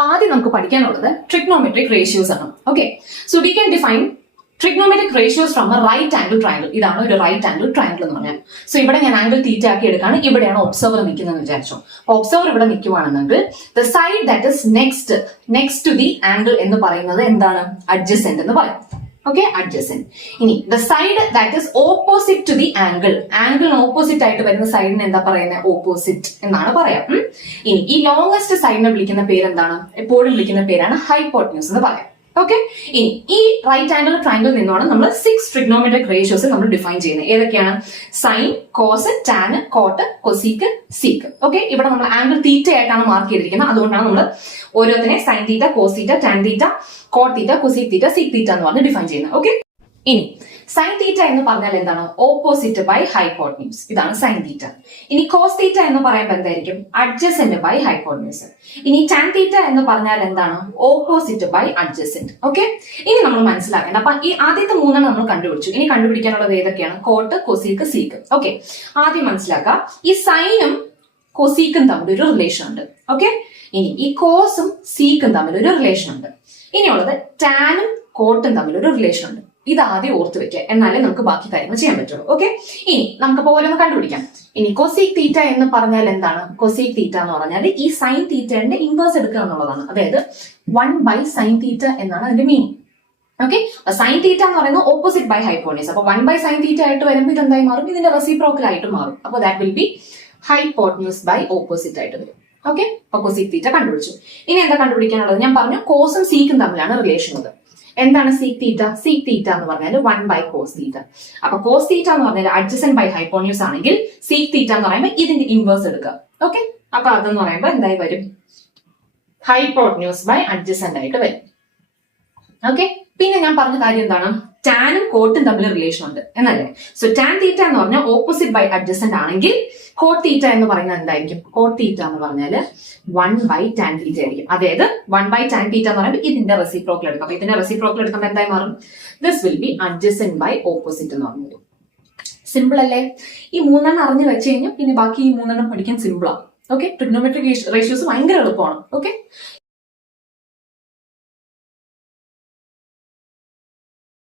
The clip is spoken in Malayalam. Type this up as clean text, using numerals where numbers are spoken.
അപ്പൊ ആദ്യം നമുക്ക് പഠിക്കാനുള്ളത് ട്രിഗ്നോമെട്രിക് റേഷ്യോസ് ആണ്. Okay, so we can define trigonometric ratios from a right angle triangle. ഇതാണ് ഒരു റൈറ്റ് ആംഗിൾ ട്രയാംഗിൾ എന്ന് പറഞ്ഞാൽ. സോ ഇവിടെ ഞാൻ ആംഗിൾ തീറ്റ ആക്കി എടുക്കാണ്. ഇവിടെയാണ് ഒബ്സർവർ നിൽക്കുന്നതെന്ന് വിചാരിച്ചോ. അപ്പൊ ഒബ്സർവർ ഇവിടെ നിൽക്കുവാണെന്നെങ്കിൽ the side that is next to the angle എന്ന് പറയുന്നത് എന്താണ്? അഡ്ജസെന്റ് എന്ന് പറയും. Okay, adjacent. ഇനി the side that is opposite to the angle, ആംഗിളിന് ഓപ്പോസിറ്റ് ആയിട്ട് വരുന്ന സൈഡിന് എന്താ പറയുന്നത്? ഓപ്പോസിറ്റ് എന്നാണ് പറയാം. ഇനി ഈ ലോങ്സ്റ്റ് സൈഡിനെ വിളിക്കുന്ന പേരെന്താണ്? എപ്പോഴും വിളിക്കുന്ന പേരാണ് ഹൈപ്പോട്ടന്യൂസ് എന്ന് പറയാം. ഓക്കെ, ഇനി ഈ റൈറ്റ് ആംഗിൾ ട്രയാംഗിൾ നിന്നാണ് നമ്മൾ 6 ട്രിഗ്നോമെട്രിക് റേഷ്യോസ് നമ്മൾ ഡിഫൈൻ ചെയ്യുന്നത്. ഏതൊക്കെയാണ്? Sine, cos, tan, cot, cosec, sec. Okay, ഇവിടെ നമ്മൾ ആംഗിൾ തീറ്റ ആയിട്ടാണ് മാർക്ക് ചെയ്തിരിക്കുന്നത്. അതുകൊണ്ടാണ് നമ്മൾ ഓരോത്തിനെ sine theta, cos theta, tan theta, cot theta, cosec theta, sec theta എന്ന് പറഞ്ഞ് ഡിഫൈൻ ചെയ്യുന്നത്. ഓക്കെ, ഇനി സൈൻ തീറ്റ എന്ന് പറഞ്ഞാൽ എന്താണ്? Opposite by hypotenuse. ഇതാണ് സൈൻ തീറ്റ. ഇനി കോസ് തീറ്റ എന്ന് പറയുമ്പോൾ എന്തായിരിക്കും? Adjacent by hypotenuse. ഇനി ടാൻ തീറ്റ എന്ന് പറഞ്ഞാൽ എന്താണ്? Opposite by adjacent. ഓക്കെ, ഇനി നമ്മൾ മനസ്സിലാക്കേണ്ട. അപ്പൊ ഈ ആദ്യത്തെ മൂന്നെണ്ണം നമ്മൾ കണ്ടുപിടിച്ചു. ഇനി കണ്ടുപിടിക്കാനുള്ളത് ഏതൊക്കെയാണ്? Coat, cosec, sec. ഓക്കെ, ആദ്യം മനസ്സിലാക്കുക, ഈ സൈനും കൊസീക്കും തമ്മിൽ ഒരു റിലേഷൻ ഉണ്ട്. ഓക്കെ, ഇനി ഈ കോസും സീക്കും തമ്മിൽ ഒരു റിലേഷൻ ഉണ്ട്. ഇനിയുള്ളത് ടാനും കോട്ടും തമ്മിൽ ഒരു റിലേഷൻ ഉണ്ട്. ഇത് ആദ്യം ഓർത്ത് വെക്കുക, എന്നാലേ നമുക്ക് ബാക്കി കാര്യങ്ങൾ ചെയ്യാൻ പറ്റുള്ളൂ. ഓക്കെ, ഇനി നമുക്ക് ഓരോന്ന് കണ്ടുപിടിക്കാം. ഇനി കൊസീക് തീറ്റ എന്ന് പറഞ്ഞാൽ എന്താണ്? കൊസീക് തീറ്റ എന്ന് പറഞ്ഞാൽ ഈ സൈൻ തീറ്റയുടെ ഇൻവേഴ്സ് എടുക്കുക എന്നുള്ളതാണ്. അതായത് 1/sin തീറ്റ എന്നാണ് അതിന്റെ മീനിങ്. ഓക്കെ, സൈൻ തീറ്റ എന്ന് പറയുന്നത് ഓപ്പോസിറ്റ് ബൈ ഹൈപ്പോട്ടന്യൂസ്. അപ്പൊ 1/sin തീറ്റ ആയിട്ട് വരുമ്പോൾ ഇത് എന്തായി മാറും? ഇതിന്റെ റെസിപ്രോക്കൽ ആയിട്ട് മാറും. അപ്പൊ that will be hypotenuse by opposite ആയിട്ട് വരും. ഓക്കെ, അപ്പൊ കൊസീക് തീറ്റ കണ്ടുപിടിച്ചു. ഇനി എന്താ കണ്ടുപിടിക്കാനുള്ളത്? ഞാൻ പറഞ്ഞു കോസും സീക്കും തമ്മിലാണ് റിലേഷൻ ഉള്ളത്. എന്താണ് സീക് തീറ്റ? സീക് തീറ്റ എന്ന് പറഞ്ഞാൽ 1/cos തീറ്റ. അപ്പൊ കോസ് തീറ്റ എന്ന് പറഞ്ഞാൽ അഡ്ജസെന്റ് ബൈ ഹൈപ്പോട്ടന്യൂസ് ആണെങ്കിൽ സീക് തീറ്റ എന്ന് പറയുമ്പോൾ ഇതിന്റെ ഇൻവേഴ്സ് എടുക്കുക. ഓക്കെ, അപ്പൊ അതെന്ന് പറയുമ്പോൾ എന്തായി വരും? ഹൈപ്പോട്ടന്യൂസ് ബൈ അഡ്ജസെന്റ് ആയിട്ട് വരും. ഓക്കെ, പിന്നെ ഞാൻ പറഞ്ഞ കാര്യം എന്താണ്? ടാനും കോട്ടും തമ്മിൽ റിലേഷൻ ഉണ്ട് എന്നല്ലേ? സോ ടാൻ തീറ്റ എന്ന് പറഞ്ഞാൽ ഓപ്പോസിറ്റ് ബൈ അഡ്ജസെന്റ് ആണെങ്കിൽ കോട്ട് തീറ്റ എന്ന് പറയുന്നത് എന്തായിരിക്കും? കോട്ട് തീറ്റ എന്ന് പറഞ്ഞാൽ 1/tan തീറ്റ ആയിരിക്കും. അതായത് 1/tan തീറ്റ എന്ന് പറയുമ്പോൾ ഇതിന്റെ റെസിപ്രോക്കൽ എടുക്കും. അപ്പൊ ഇതിന്റെ റെസിപ്രോക്കൽ എടുക്കുമ്പോൾ എന്തായി മാറും? This will be adjacent by opposite എന്ന് പറഞ്ഞു. സിമ്പിൾ അല്ലേ? ഈ മൂന്നെണ്ണം അറിഞ്ഞു വെച്ച് കഴിഞ്ഞാൽ പിന്നെ ബാക്കി ഈ മൂന്നെണ്ണം പഠിക്കാൻ സിമ്പിളാണ്. ഓക്കെ, ട്രിഗ്നോമെട്രിക് റേഷ്യോസ് ഭയങ്കര എളുപ്പമാണ്. ഓക്കെ,